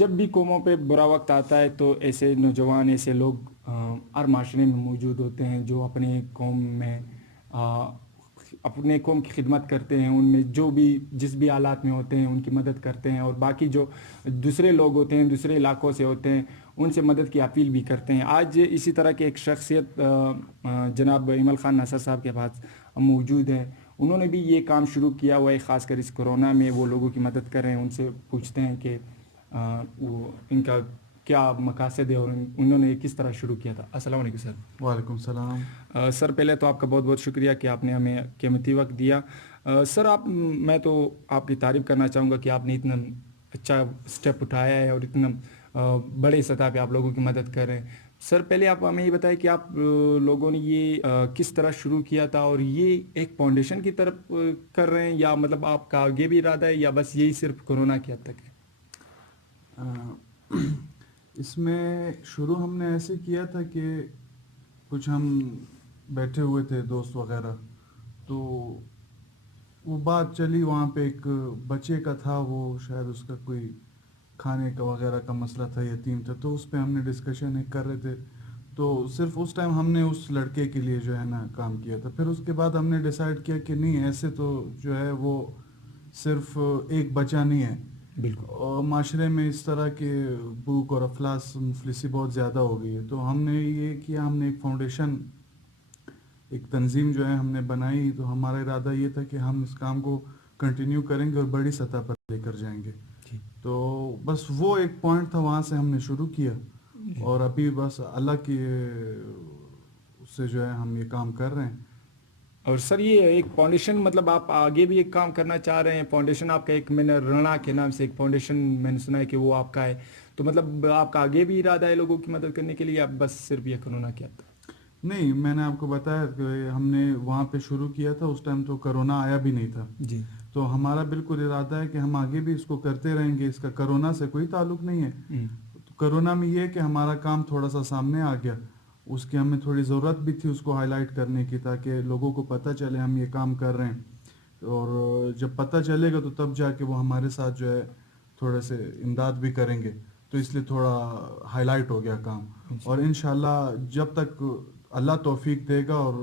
جب بھی قوموں پہ برا وقت آتا ہے تو ایسے نوجوان ایسے لوگ ہر معاشرے میں موجود ہوتے ہیں جو اپنے قوم میں آ، اپنے قوم کی خدمت کرتے ہیں. ان میں جو بھی جس بھی حالات میں ہوتے ہیں ان کی مدد کرتے ہیں, اور باقی جو دوسرے لوگ ہوتے ہیں دوسرے علاقوں سے ہوتے ہیں ان سے مدد کی اپیل بھی کرتے ہیں. آج اسی طرح کے ایک شخصیت جناب ایمل خان نصر صاحب کے پاس موجود ہے. انہوں نے بھی یہ کام شروع کیا ہوا ہے, خاص کر اس کرونا میں وہ لوگوں کی مدد کر رہے ہیں. ان سے پوچھتے ہیں کہ وہ ان کا کیا مقاصد ہے اور انہوں نے کس طرح شروع کیا تھا. السلام علیکم سر. وعلیکم السلام. سر پہلے تو آپ کا بہت بہت شکریہ کہ آپ نے ہمیں قیمتی وقت دیا. سر میں تو آپ کی تعریف کرنا چاہوں گا کہ آپ نے اتنا اچھا اسٹیپ اٹھایا ہے اور اتنا بڑے سطح پہ آپ لوگوں کی مدد کر رہے ہیں. سر پہلے آپ ہمیں یہ بتائیں کہ آپ لوگوں نے یہ کس طرح شروع کیا تھا, اور یہ ایک فاؤنڈیشن کی طرف کر رہے ہیں یا مطلب آپ کا آگے بھی ارادہ ہے یا بس یہی صرف کورونا کی حد تک ہے؟ اس میں شروع ہم نے ایسے کیا تھا کہ کچھ ہم بیٹھے ہوئے تھے دوست وغیرہ, تو وہ بات چلی وہاں پہ ایک بچے کا تھا, وہ شاید اس کا کوئی کھانے کا وغیرہ کا مسئلہ تھا, یتیم تھا, تو اس پہ ہم نے ڈسکشن ایک کر رہے تھے. تو صرف اس ٹائم ہم نے اس لڑکے کے لیے جو ہے نا کام کیا تھا. پھر اس کے بعد ہم نے ڈیسائیڈ کیا کہ نہیں, ایسے تو جو ہے وہ صرف ایک بچہ نہیں ہے, بالکل. اور معاشرے میں اس طرح کے بھوک اور افلاس مفلسی بہت زیادہ ہو گئی ہے. تو ہم نے یہ کیا, ہم نے ایک فاؤنڈیشن ایک تنظیم جو ہے ہم نے بنائی. تو ہمارا ارادہ یہ تھا کہ ہم اس کام کو کنٹینیو کریں گے اور بڑی سطح پر لے کر جائیں گے. جی. تو بس وہ ایک پوائنٹ تھا, وہاں سے ہم نے شروع کیا, اور ابھی بس اللہ کی اس سے جو ہے ہم یہ کام کر رہے ہیں. اور سر یہ ایک فاؤنڈیشن مطلب آپ آگے بھی ایک کام کرنا چاہ رہے ہیں؟ فاؤنڈیشن آپ کا ایک, میں نے رنا کے نام سے ایک فاؤنڈیشن میں نے سنا ہے کہ وہ آپ کا ہے, تو مطلب آپ کا آگے بھی ارادہ ہے لوگوں کی مدد کرنے کے لیے یا بس صرف یہ کرونا کیا تھا؟ نہیں, میں نے آپ کو بتایا کہ ہم نے وہاں پہ شروع کیا تھا, اس ٹائم تو کرونا آیا بھی نہیں تھا. جی. تو ہمارا بالکل ارادہ ہے کہ ہم آگے بھی اس کو کرتے رہیں گے. اس کا کرونا سے کوئی تعلق نہیں ہے. تو کرونا میں یہ ہے کہ ہمارا کام تھوڑا سا سامنے آ گیا, اس کی ہمیں تھوڑی ضرورت بھی تھی اس کو ہائی لائٹ کرنے کی, تاکہ لوگوں کو پتہ چلے ہم یہ کام کر رہے ہیں. اور جب پتہ چلے گا تو تب جا کے وہ ہمارے ساتھ جو ہے تھوڑے سے امداد بھی کریں گے. تو اس لیے تھوڑا ہائی لائٹ ہو گیا کام, اور انشاءاللہ جب تک اللہ توفیق دے گا اور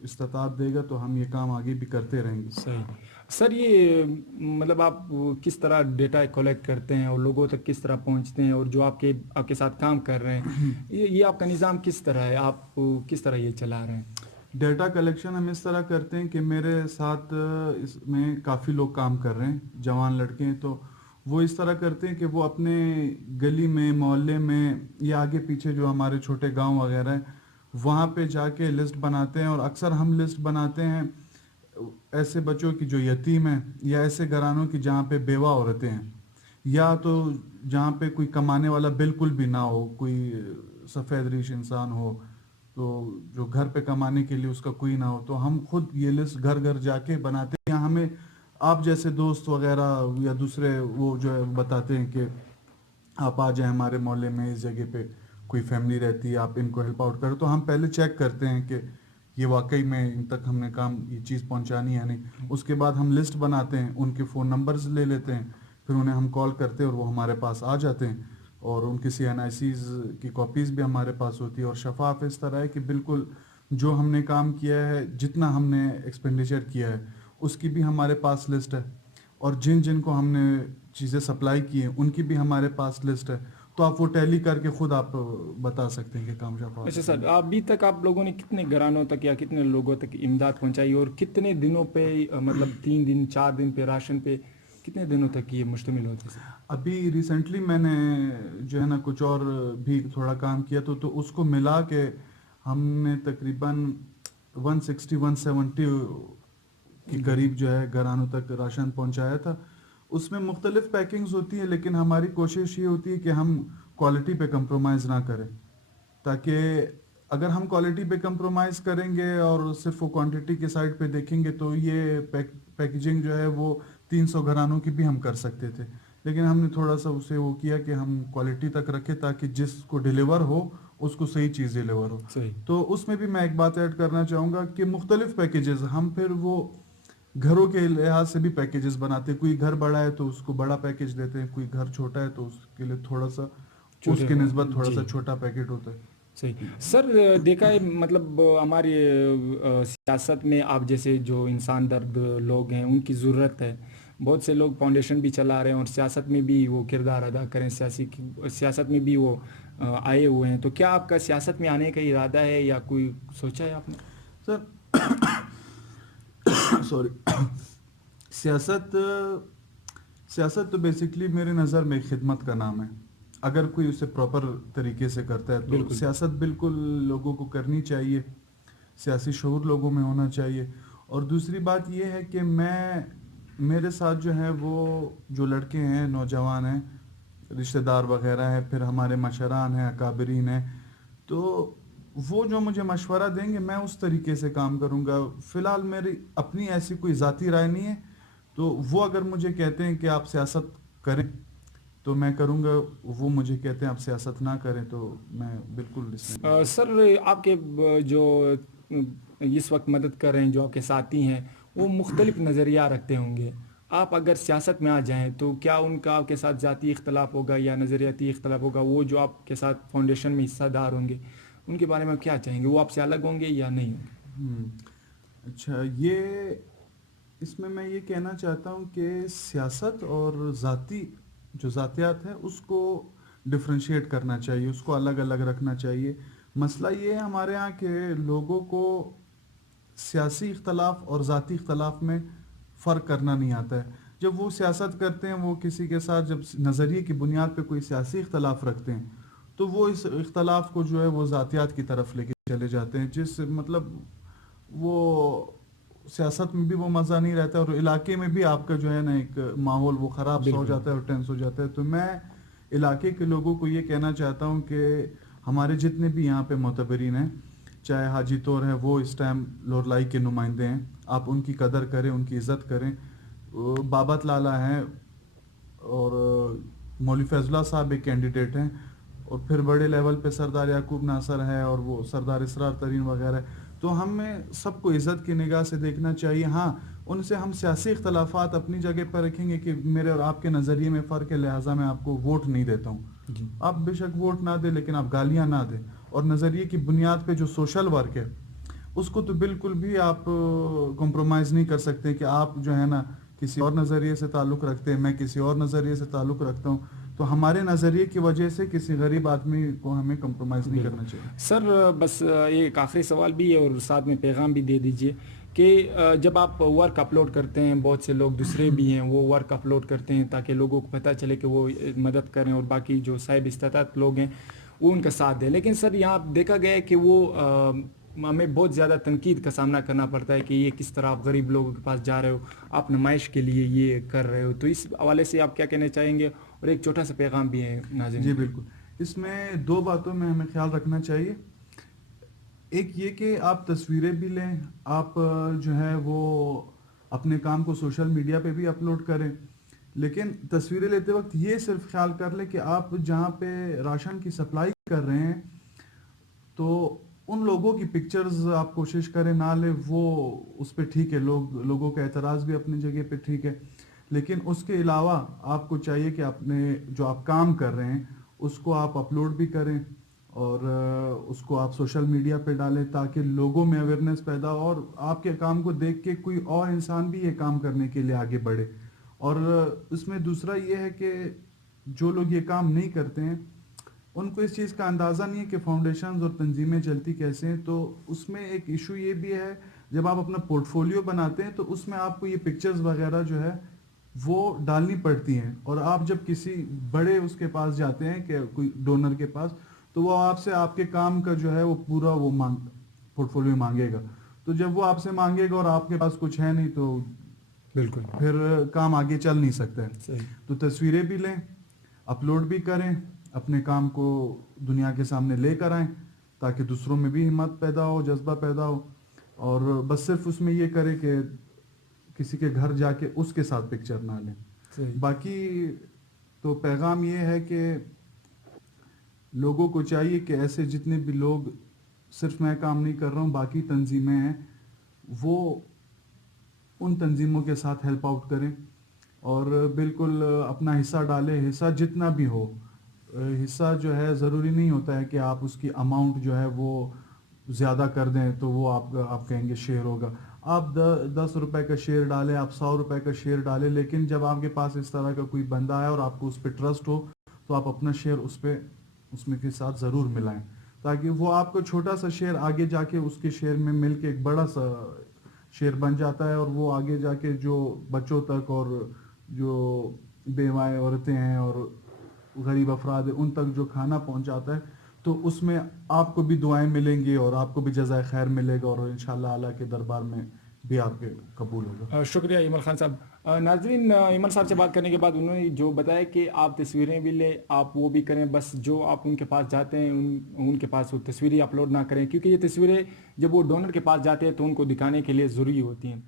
استطاعت دے گا تو ہم یہ کام آگے بھی کرتے رہیں گے. صحیح. سر یہ مطلب آپ کس طرح ڈیٹا کلیکٹ کرتے ہیں اور لوگوں تک کس طرح پہنچتے ہیں, اور جو آپ کے ساتھ کام کر رہے ہیں یہ آپ کا نظام کس طرح ہے, آپ کس طرح یہ چلا رہے ہیں؟ ڈیٹا کلیکشن ہم اس طرح کرتے ہیں کہ میرے ساتھ اس میں کافی لوگ کام کر رہے ہیں, جوان لڑکے ہیں. تو وہ اس طرح کرتے ہیں کہ وہ اپنے گلی میں, محلے میں, یا آگے پیچھے جو ہمارے چھوٹے گاؤں وغیرہ ہیں وہاں پہ جا کے لسٹ بناتے ہیں. اور اکثر ہم لسٹ بناتے ہیں ایسے بچوں کی جو یتیم ہیں, یا ایسے گھرانوں کی جہاں پہ بیوہ عورتیں ہیں, یا تو جہاں پہ کوئی کمانے والا بالکل بھی نہ ہو, کوئی سفید ریش انسان ہو, تو جو گھر پہ کمانے کے لیے اس کا کوئی نہ ہو. تو ہم خود یہ لسٹ گھر گھر جا کے بناتے ہیں. یا ہمیں آپ جیسے دوست وغیرہ یا دوسرے وہ جو ہے بتاتے ہیں کہ آپ آ جائیں ہمارے محلے میں, اس جگہ پہ کوئی فیملی رہتی ہے, آپ ان کو ہیلپ آؤٹ کرو. تو ہم پہلے چیک کرتے ہیں کہ یہ واقعی میں ان تک ہم نے کام یہ چیز پہنچانی ہے نہیں. اس کے بعد ہم لسٹ بناتے ہیں, ان کے فون نمبرز لے لیتے ہیں, پھر انہیں ہم کال کرتے ہیں اور وہ ہمارے پاس آ جاتے ہیں. اور ان کی CNICs کی کاپیز بھی ہمارے پاس ہوتی ہے. اور شفاف اس طرح ہے کہ بالکل جو ہم نے کام کیا ہے, جتنا ہم نے ایکسپینڈیچر کیا ہے, اس کی بھی ہمارے پاس لسٹ ہے. اور جن جن کو ہم نے چیزیں سپلائی کی ہیں ان کی بھی ہمارے پاس لسٹ ہے. تو آپ وہ ٹیلی کر کے خود آپ بتا سکتے ہیں کہ کام شفاف اچھا ہے. سر, ابھی تک آپ لوگوں نے کتنے گھرانوں تک یا کتنے لوگوں تک امداد پہنچائی, اور کتنے دنوں پہ مطلب 3 دن 4 دن پہ راشن پہ کتنے دنوں تک یہ مشتمل ہوتے سر؟ ابھی ریسنٹلی میں نے جو ہے نا کچھ اور بھی تھوڑا کام کیا تو اس کو ملا کے ہم نے تقریباً 160-170 کے قریب جو ہے گھرانوں تک راشن پہنچایا تھا. اس میں مختلف پیکنگز ہوتی ہیں, لیکن ہماری کوشش یہ ہوتی ہے کہ ہم کوالٹی پہ کمپرومائز نہ کریں, تاکہ اگر ہم کوالٹی پہ کمپرومائز کریں گے اور صرف وہ کوانٹٹی کے سائڈ پہ دیکھیں گے تو یہ پیکیجنگ جو ہے وہ 300 گھرانوں کی بھی ہم کر سکتے تھے. لیکن ہم نے تھوڑا سا اسے وہ کیا کہ ہم کوالٹی تک رکھیں تاکہ جس کو ڈیلیور ہو اس کو صحیح چیز ڈیلیور ہو. صحیح. تو اس میں بھی میں ایک بات ایڈ کرنا چاہوں گا کہ مختلف پیکیجز ہم پھر وہ گھروں کے لحاظ سے بھی پیکیجز بناتے ہیں. کوئی گھر بڑا ہے تو اس کو بڑا پیکیج دیتے ہیں, کوئی گھر چھوٹا ہے تو اس کے لیے تھوڑا سا اس چھوٹے کی نسبت تھوڑا جی سا چھوٹا پیکٹ ہوتا ہے. صحیح سر. دیکھا ہے مطلب ہماری سیاست میں آپ جیسے جو انسان درد لوگ ہیں ان کی ضرورت ہے. بہت سے لوگ فاؤنڈیشن بھی چلا رہے ہیں اور سیاست میں بھی وہ کردار ادا کریں, سیاست میں بھی وہ آئے ہوئے ہیں. تو کیا آپ کا سیاست میں آنے کا ارادہ ہے یا کوئی سوچا ہے آپ نے؟ سر سوری, سیاست سیاست تو بیسکلی میرے نظر میں خدمت کا نام ہے. اگر کوئی اسے پراپر طریقے سے کرتا ہے تو بالکل سیاست بالکل لوگوں کو کرنی چاہیے, سیاسی شعور لوگوں میں ہونا چاہیے. اور دوسری بات یہ ہے کہ میرے ساتھ جو ہے وہ جو لڑکے ہیں, نوجوان ہیں, رشتہ دار وغیرہ ہیں, پھر ہمارے مشران ہیں, اکابرین ہیں, تو وہ جو مجھے مشورہ دیں گے میں اس طریقے سے کام کروں گا. فی الحال میری اپنی ایسی کوئی ذاتی رائے نہیں ہے, تو وہ اگر مجھے کہتے ہیں کہ آپ سیاست کریں تو میں کروں گا, وہ مجھے کہتے ہیں آپ سیاست نہ کریں تو میں بالکل اس میں. سر آپ کے جو اس وقت مدد کر رہے ہیں, جو آپ کے ساتھی ہیں, وہ مختلف نظریہ رکھتے ہوں گے. آپ اگر سیاست میں آ جائیں تو کیا ان کا آپ کے ساتھ ذاتی اختلاف ہوگا یا نظریاتی اختلاف ہوگا؟ وہ جو آپ کے ساتھ فاؤنڈیشن میں حصہ دار ہوں گے ان کے بارے میں کیا چاہیں گے؟ وہ آپ سے الگ ہوں گے یا نہیں ہوں گے؟ اچھا, اس میں یہ کہنا چاہتا ہوں کہ سیاست اور ذاتی جو ذاتیات ہے اس کو ڈفرینشیٹ کرنا چاہیے, اس کو الگ الگ رکھنا چاہیے. مسئلہ یہ ہے ہمارے ہاں کہ لوگوں کو سیاسی اختلاف اور ذاتی اختلاف میں فرق کرنا نہیں آتا ہے. جب وہ سیاست کرتے ہیں, وہ کسی کے ساتھ جب نظریے کی بنیاد پہ کوئی سیاسی اختلاف رکھتے ہیں تو وہ اس اختلاف کو جو ہے وہ ذاتیات کی طرف لے کے چلے جاتے ہیں, جس مطلب وہ سیاست میں بھی وہ مزہ نہیں رہتا اور علاقے میں بھی آپ کا جو ہے نا ایک ماحول وہ خراب سا ہو بالکل جاتا ہے اور ٹینس ہو جاتا ہے. تو میں علاقے کے لوگوں کو یہ کہنا چاہتا ہوں کہ ہمارے جتنے بھی یہاں پہ معتبرین ہیں, چاہے حاجی طور ہے, وہ اس ٹائم لورلائی کے نمائندے ہیں, آپ ان کی قدر کریں, ان کی عزت کریں. بابت لالا ہیں اور مولوی فیض اللہ صاحب ایک کینڈیڈیٹ ہیں, اور پھر بڑے لیول پہ سردار یعقوب ناصر ہے اور وہ سردار اسرار ترین وغیرہ. تو ہمیں سب کو عزت کی نگاہ سے دیکھنا چاہیے. ہاں, ان سے ہم سیاسی اختلافات اپنی جگہ پر رکھیں گے کہ میرے اور آپ کے نظریے میں فرق ہے, لہٰذا میں آپ کو ووٹ نہیں دیتا ہوں. جی آپ بے شک ووٹ نہ دیں لیکن آپ گالیاں نہ دیں. اور نظریے کی بنیاد پہ جو سوشل ورک ہے اس کو تو بالکل بھی آپ کمپرومائز نہیں کر سکتے کہ آپ جو ہے نا کسی اور نظریے سے تعلق رکھتے ہیں, میں کسی اور نظریے سے تعلق رکھتا ہوں, تو ہمارے نظریے کی وجہ سے کسی غریب آدمی کو ہمیں کمپرومائز نہیں کرنا چاہیے. سر بس ایک آخری سوال بھی ہے اور ساتھ میں پیغام بھی دے دیجئے کہ جب آپ ورک اپلوڈ کرتے ہیں, بہت سے لوگ دوسرے بھی ہیں وہ ورک اپلوڈ کرتے ہیں تاکہ لوگوں کو پتہ چلے کہ وہ مدد کریں اور باقی جو صاحب استطاعت لوگ ہیں وہ ان کا ساتھ دیں. لیکن سر یہاں دیکھا گیا ہے کہ وہ ہمیں بہت زیادہ تنقید کا سامنا کرنا پڑتا ہے کہ یہ کس طرح آپ غریب لوگوں کے پاس جا رہے ہو, آپ نمائش کے لیے یہ کر رہے ہو. تو اس حوالے سے آپ کیا کہنا چاہیں گے؟ اور ایک چھوٹا سا پیغام بھی ہے ناظرین. جی بالکل, اس میں دو باتوں میں ہمیں خیال رکھنا چاہیے. ایک یہ کہ آپ تصویریں بھی لیں, آپ جو ہے وہ اپنے کام کو سوشل میڈیا پہ بھی اپلوڈ کریں, لیکن تصویریں لیتے وقت یہ صرف خیال کر لیں کہ آپ جہاں پہ راشن کی سپلائی کر رہے ہیں تو ان لوگوں کی پکچرز آپ کوشش کریں نہ لیں. وہ اس پہ ٹھیک ہے, لوگوں کا اعتراض بھی اپنی جگہ پہ ٹھیک ہے, لیکن اس کے علاوہ آپ کو چاہیے کہ اپنے جو آپ کام کر رہے ہیں اس کو آپ اپلوڈ بھی کریں اور اس کو آپ سوشل میڈیا پہ ڈالیں تاکہ لوگوں میں اویئرنیس پیدا ہو اور آپ کے کام کو دیکھ کے کوئی اور انسان بھی یہ کام کرنے کے لیے آگے بڑھے. اور اس میں دوسرا یہ ہے کہ جو لوگ یہ کام نہیں کرتے ہیں ان کو اس چیز کا اندازہ نہیں ہے کہ فاؤنڈیشنز اور تنظیمیں چلتی کیسے ہیں. تو اس میں ایک ایشو یہ بھی ہے, جب آپ اپنا پورٹ فولیو بناتے ہیں تو اس میں آپ کو یہ پکچرز وغیرہ جو ہے وہ ڈالنی پڑتی ہیں, اور آپ جب کسی بڑے اس کے پاس جاتے ہیں کہ کوئی ڈونر کے پاس, تو وہ آپ سے آپ کے کام کا جو ہے وہ پورا وہ پورٹ فولیو مانگے گا. تو جب وہ آپ سے مانگے گا اور آپ کے پاس کچھ ہے نہیں تو بالکل پھر کام آگے چل نہیں سکتا ہے. صحیح. تو تصویریں بھی لیں, اپلوڈ بھی کریں, اپنے کام کو دنیا کے سامنے لے کر آئیں تاکہ دوسروں میں بھی ہمت پیدا ہو, جذبہ پیدا ہو. اور بس صرف اس میں یہ کرے کہ کسی کے گھر جا کے اس کے ساتھ پکچر نہ لیں. صحیح. باقی تو پیغام یہ ہے کہ لوگوں کو چاہیے کہ ایسے جتنے بھی لوگ, صرف میں کام نہیں کر رہا ہوں, باقی تنظیمیں ہیں, وہ ان تنظیموں کے ساتھ ہیلپ آؤٹ کریں اور بالکل اپنا حصہ ڈالیں. حصہ جتنا بھی ہو, حصہ جو ہے ضروری نہیں ہوتا ہے کہ آپ اس کی اماؤنٹ جو ہے وہ زیادہ کر دیں تو وہ آپ کہیں گے شیئر ہوگا. آپ 10 روپے کا شیئر ڈالیں, آپ 100 روپے کا شیئر ڈالیں, لیکن جب آپ کے پاس اس طرح کا کوئی بندہ آئے اور آپ کو اس پہ ٹرسٹ ہو تو آپ اپنا شیئر اس میں کے ساتھ ضرور ملائیں, تاکہ وہ آپ کو چھوٹا سا شیئر آگے جا کے اس کے شیئر میں مل کے ایک بڑا سا شیئر بن جاتا ہے, اور وہ آگے جا کے جو بچوں تک اور جو بیوائیں عورتیں ہیں اور غریب افراد ہیں ان تک جو کھانا پہنچاتا ہے, تو اس میں آپ کو بھی دعائیں ملیں گی اور آپ کو بھی جزائے خیر ملے گا, اور انشاءاللہ اللہ کے دربار میں بھی آپ کے قبول ہوگا. شکریہ ایمل خان صاحب. ناظرین, ایمل صاحب سے بات کرنے کے بعد انہوں نے جو بتایا کہ آپ تصویریں بھی لیں, آپ وہ بھی کریں, بس جو آپ ان کے پاس جاتے ہیں ان کے پاس وہ تصویریں اپلوڈ نہ کریں, کیونکہ یہ تصویریں جب وہ ڈونر کے پاس جاتے ہیں تو ان کو دکھانے کے لیے ضروری ہوتی ہیں.